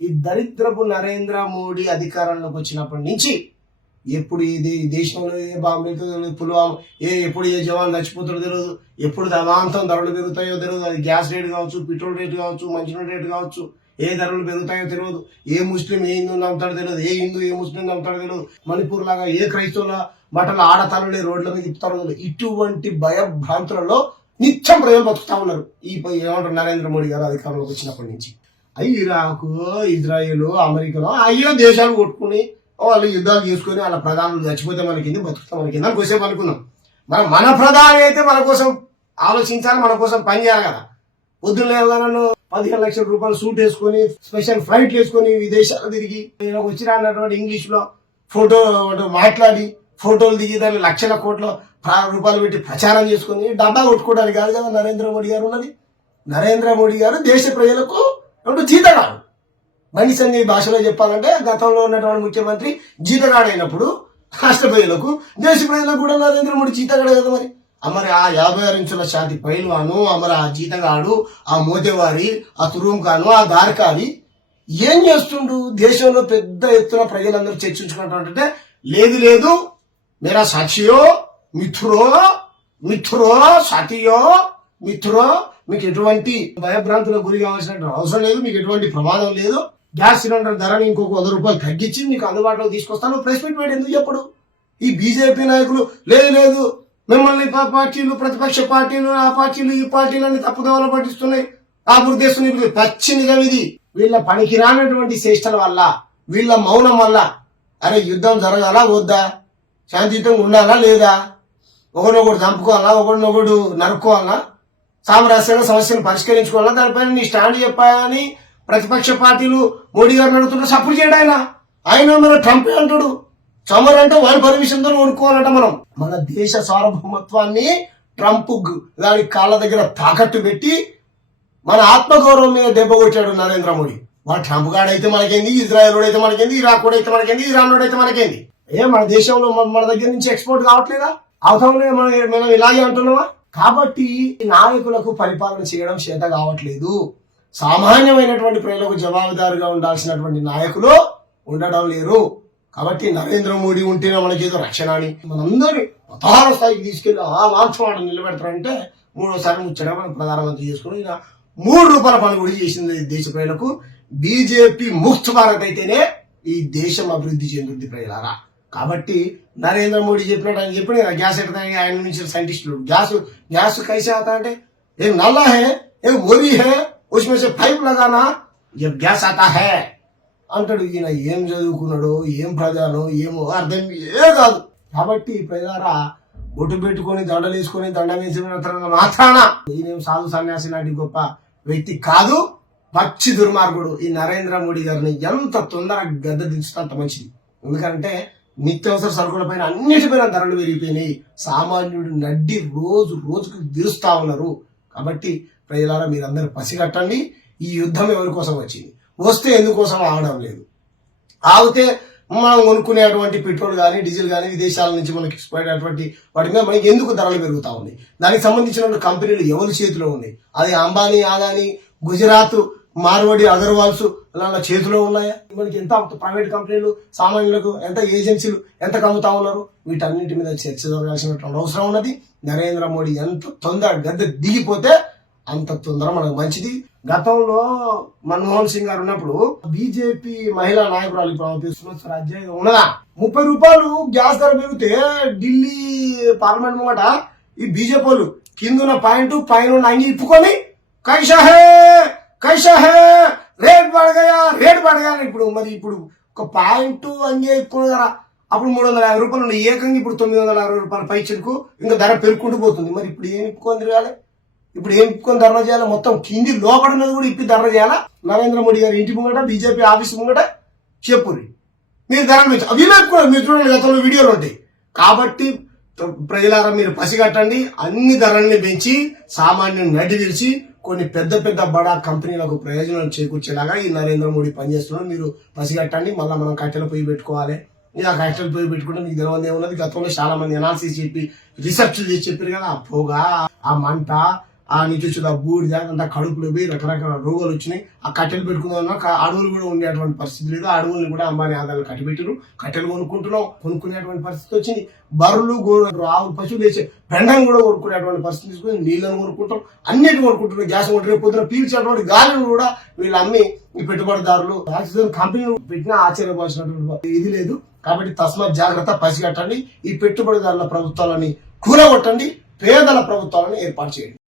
ఈ దరిద్రపు నరేంద్ర మోడీ అధికారంలోకి వచ్చినప్పటి నుంచి ఎప్పుడు ఇది దేశంలో ఏ బాంబు తెలియదు, పుల్వామా ఎప్పుడు ఏ జవాన్ చచ్చిపోతారో తెలియదు, ఎప్పుడు అమాంతం ధరలు పెరుగుతాయో తెలియదు. అది గ్యాస్ రేటు కావచ్చు, పెట్రోల్ రేటు కావచ్చు, మంచినీళ్ళ రేటు కావచ్చు, ఏ ధరలు పెరుగుతాయో తెలియదు. ఏ ముస్లిం ఏ హిందూ నమ్ముతాడో తెలియదు, ఏ హిందూ ఏ ముస్లిం నమ్ముతాడో తెలియదు. మణిపూర్ లాగా ఏ క్రైస్తవుల బట్టలు ఆడతారులే రోడ్ల మీద తిప్పుతారో తెలియదు. ఇటువంటి భయభ్రాంతులలో నిత్యం ప్రజలు బతుకుతా ఉన్నారు ఈ ఏమంటారు నరేంద్ర మోడీ గారు అధికారంలోకి వచ్చినప్పటి నుంచి. ఇరాకు, ఇజ్రాయెల్, అమెరికాలో అయ్యో దేశాలు కొట్టుకుని వాళ్ళు యుద్ధాలు చేసుకుని వాళ్ళ ప్రధానులు చచ్చిపోతే మనకింది, బతుకుతా మనకింది అని కోసేపు అనుకున్నాం. మన ప్రధాని అయితే మన కోసం ఆలోచించాలి, మన కోసం పని చేయాలి కదా. పొద్దున్న లేవగానే 15 లక్షల రూపాయలు సూట్ వేసుకొని స్పెషల్ ఫ్లైట్లు వేసుకొని విదేశాలు తిరిగి వచ్చి రానటువంటి ఇంగ్లీష్ లో ఫోటో మాట్లాడి ఫోటోలు దిగి దాన్ని లక్షల కోట్ల రూపాయలు పెట్టి ప్రచారం చేసుకుని డబ్బా కొట్టుకోవడానికి కాదు కదా నరేంద్ర మోడీ గారు ఉన్నది. నరేంద్ర మోడీ గారు దేశ ప్రజలకు జీతగాడు. బండి సంజయ్ భాషలో చెప్పాలంటే గతంలో ఉన్నటువంటి ముఖ్యమంత్రి జీతగాడు అయినప్పుడు రాష్ట్ర ప్రజలకు దేశ ప్రజలకు కూడా నరేంద్ర మోడీ జీతగాడు కదా. మరి ఆ 56 ఇంచుల ఛాతి పైల్వాను, మరి ఆ జీతగాడు, ఆ మోతేవారి, ఆ తురుం ఖాను, ఆ గార్కారి ఏం చేస్తుండు? దేశంలో పెద్ద ఎత్తున ప్రజలందరూ చర్చించుకుంటుంటే లేదు మేరా సాక్షియో మిత్రో సాథియో మీకు ఎటువంటి భయభ్రాంతులకు గురి కావాల్సిన అవసరం లేదు, మీకు ఎటువంటి ప్రమాదం లేదు. గ్యాస్ సిలిండర్ ధరని ఇంకొక 100 రూపాయలు తగ్గించి మీకు అందుబాటులోకి తీసుకొస్తాను. ప్రెస్ మీట్ పెట్టి ఎందుకు చెప్పడు? ఈ బీజేపీ నాయకులు లేదు మిమ్మల్ని పార్టీలు, ప్రతిపక్ష పార్టీలు, ఆ పార్టీలు ఈ పార్టీలన్నీ తప్పుదోవలు పట్టిస్తున్నాయి, ఆ ఉద్దేశం పచ్చి నిజం ఇది. వీళ్ళ పనికిరానటువంటి చేష్టల వల్ల, వీళ్ళ మౌనం వల్ల అరే యుద్ధం జరగాలా వద్దా, శాంతియుతంగా ఉండాలా లేదా, ఒకరినొకడు చంపుకోవాలా, ఒకరినొకడు నరుక్కోవాలా, సామరస్యంగా సమస్యను పరిష్కరించుకోవాలా, దానిపైన నీ స్టాండ్ చెప్పాయని ప్రతిపక్ష పార్టీలు మోడీ గారిని అడుగుతుంటే సపోర్ట్ చేయడం. ఆయన మన ట్రంప్ అంటాడు సమర్ అంటే వాడి పర్మిషన్ తో కొనుక్కోవాలంట. మన దేశ సార్వభౌమత్వాన్ని ట్రంప్ దాని కాళ్ళ దగ్గర తాకట్టు పెట్టి మన ఆత్మగౌరవం మీద దెబ్బ కొట్టాడు నరేంద్ర మోడీ. వాడు ట్రంప్ గాడైతే మనకేంది, ఇజ్రాయెల్ అయితే మనకేంది, ఇరాక్ అయితే మనకేంది, ఇరాన్ అయితే మనకేంది. మన దేశంలో మన దగ్గర నుంచి ఎక్స్పోర్ట్ కావట్లేదా? అవసరం మనం ఇలాగే అంటున్నావా? కాబట్టి నాయకులకు పరిపాలన చేయడం చేత కావట్లేదు. సామాన్యమైనటువంటి ప్రజలకు జవాబుదారుగా ఉండాల్సినటువంటి నాయకులు ఉండడం లేరు. కాబట్టి నరేంద్ర మోడీ ఉంటేనే మనకేదో రక్షణ అని మనందరినీ ప్రధాన స్థాయికి తీసుకెళ్లి ఆ వాంఛవాడు నిలబెడతారంటే 3వసారి ముచ్చట మనం ప్రధానమంత్రి చేసుకుని 3 రూపాయల పని కూడా చేసింది దేశ ప్రజలకు. బీజేపీ ముక్త్ భారత్ అయితేనే ఈ దేశం అభివృద్ధి చెందుద్ది ప్రజలారా. కాబట్టి నరేంద్ర మోడీ చెప్పినట్టు ఆయన చెప్పిన గ్యాస్ ఎట్లా ఆయన నుంచి సైంటిస్టులు గ్యాస్ కైసే आता అంటే एक नाला है, एक बोरी है, उसमें से पाइप लगाना जब गैस आता है అంటాడు. ఈయన ఏం చదువుకున్నాడో, ఏం ప్రజానో ఏమో అర్థం కాదు. కాబట్టి ప్రజలారా బొట్టు పెట్టుకొని దండలు వేసుకొని దండం వేసిన మాత్రాన ఈయన సాధు సన్యాసి లాంటి గొప్ప వ్యక్తి కాదు, పచ్చి దుర్మార్గుడు. ఈ నరేంద్ర మోడీ గారిని ఎంత తొందరగా గద్ద దించితే అంత మంచిది. ఎందుకంటే నిత్యావసర సరుకుల పైన అన్నిటిపైన ధరలు పెరిగిపోయినాయి. సామాన్యుడు నడ్డి రోజుకు విరుస్తా ఉన్నారు. కాబట్టి ప్రజలారా మీరందరూ పసిగట్టండి. ఈ యుద్ధం ఎవరి కోసం వచ్చింది, వస్తే ఎందుకోసం ఆగడం లేదు. ఆగితే మనం కొనుక్కునేటువంటి పెట్రోల్ కానీ డీజిల్ కానీ విదేశాల నుంచి మనకి ఎక్స్పోర్ట్ అయినటువంటి వాటి మీద మనకి ఎందుకు ధరలు పెరుగుతా ఉన్నాయి? దానికి సంబంధించిన కంపెనీలు ఎవరి చేతిలో ఉన్నాయి? అది అంబానీ, అదానీ, గుజరాత్, మార్వాడి, అగర్వాల్స్ అలా చేతిలో ఉన్నాయా? మనకి ఎంత ప్రైవేట్ కంపెనీలు, సామాన్యులకు ఎంత ఏజెన్సీలు ఎంత కమ్ముతా ఉన్నారు? వీటన్నిటి మీద చర్చ జరగాల్సినటువంటి అవసరం ఉన్నది. నరేంద్ర మోడీ ఎంత తొందర గద్దె దిగిపోతే అంత తొందర మనకు మంచిది. గతంలో మన్మోహన్ సింగ్ గారు ఉన్నప్పుడు బీజేపీ మహిళా నాయకురాలు రాజ్యాంగం ఉన్నదా 30 రూపాయలు గ్యాస్ ధర పెరిగితే ఢిల్లీ పార్లమెంట్ ముంగట ఈ బీజేపీ వాళ్ళు కింద పాయింట్ పైన అంగి ఇప్పుకొని కైసా హే రేట్ పడగా ఇప్పుడు మరి ఇప్పుడు ఒక పాయింట్ అంగే ఇప్పుడు అప్పుడు 350 రూపాయలు ఉన్నాయి, ఏకంగా ఇప్పుడు 960 రూపాయల పై చెరుకు ఇంకా ధర పెరుగుకుంటూ పోతుంది. మరి ఇప్పుడు ఏం ఇప్పుకొని తిరగాలి? ఇప్పుడు ఏం ఇప్పుకొని ధర్నా చేయాలి? మొత్తం కింది లోపడినది కూడా ఇప్పి ధర్నా చేయాలా? నరేంద్ర మోడీ గారి ఇంటి ముంగట, బీజేపీ ఆఫీస్ ముంగట చెప్పుర్రి మీరు ధరలు పెంచు. అవి కూడా మీరు చూడండి, గతంలో వీడియోలు ఉంటాయి. కాబట్టి ప్రజలారా మీరు పసిగట్టండి. అన్ని ధరల్ని పెంచి సామాన్యుని నడ్డి విరిచి కొన్ని పెద్ద బడా కంపెనీలకు ప్రయోజనం చేకూర్చేలాగా ఈ నరేంద్ర మోడీ పనిచేస్తున్నాడు. మీరు పసిగట్టండి. మళ్ళీ మనం కట్టెల పొయ్యి పెట్టుకోవాలి. ఆ కట్టెల పొయ్యి పెట్టుకుంటే మీకు తెలియదు ఏమున్నది. గతంలో చాలా మంది అనాలిసిస్ చెప్పి రీసెర్చ్ చేసి చెప్పారు కదా, ఆ పొగ, ఆ మంట, ఆ నుంచి వచ్చేది ఆ బూడిద అంతా కడుపులో పోయి రకరకాల రోగాలు వచ్చినాయి. ఆ కట్టెలు పెట్టుకుందామన్నా అడవులు కూడా ఉండేటువంటి పరిస్థితి లేదు. ఆ అడవుల్ని కూడా అంబానీ ఆదాయాలు కట్టిపెట్టారు. కట్టెలు కొనుక్కునేటువంటి పరిస్థితి వచ్చింది. బర్రెలు గోరు ఆవులు పశువులు వేసే పెండను కూడా కొనుక్కునేటువంటి పరిస్థితి తీసుకుని నీళ్ళని కొనుక్కుంటాం, అన్నిటిని కొనుక్కుంటున్నారు. గ్యాస్ కొంటారు. రేపు పొద్దున పీల్చేటువంటి గాలిని కూడా వీళ్ళు అమ్మి ఈ పెట్టుబడిదారులు ఆక్సిజన్ కంపెనీలు పెట్టినా ఆశ్చర్యపోవాల్సినటువంటి ఇది లేదు. కాబట్టి తస్మాత్ జాగ్రత్త, పసిగట్టండి. ఈ పెట్టుబడిదారుల ప్రభుత్వాలని కూలగొట్టండి, పేదల ప్రభుత్వాలను ఏర్పాటు చేయండి.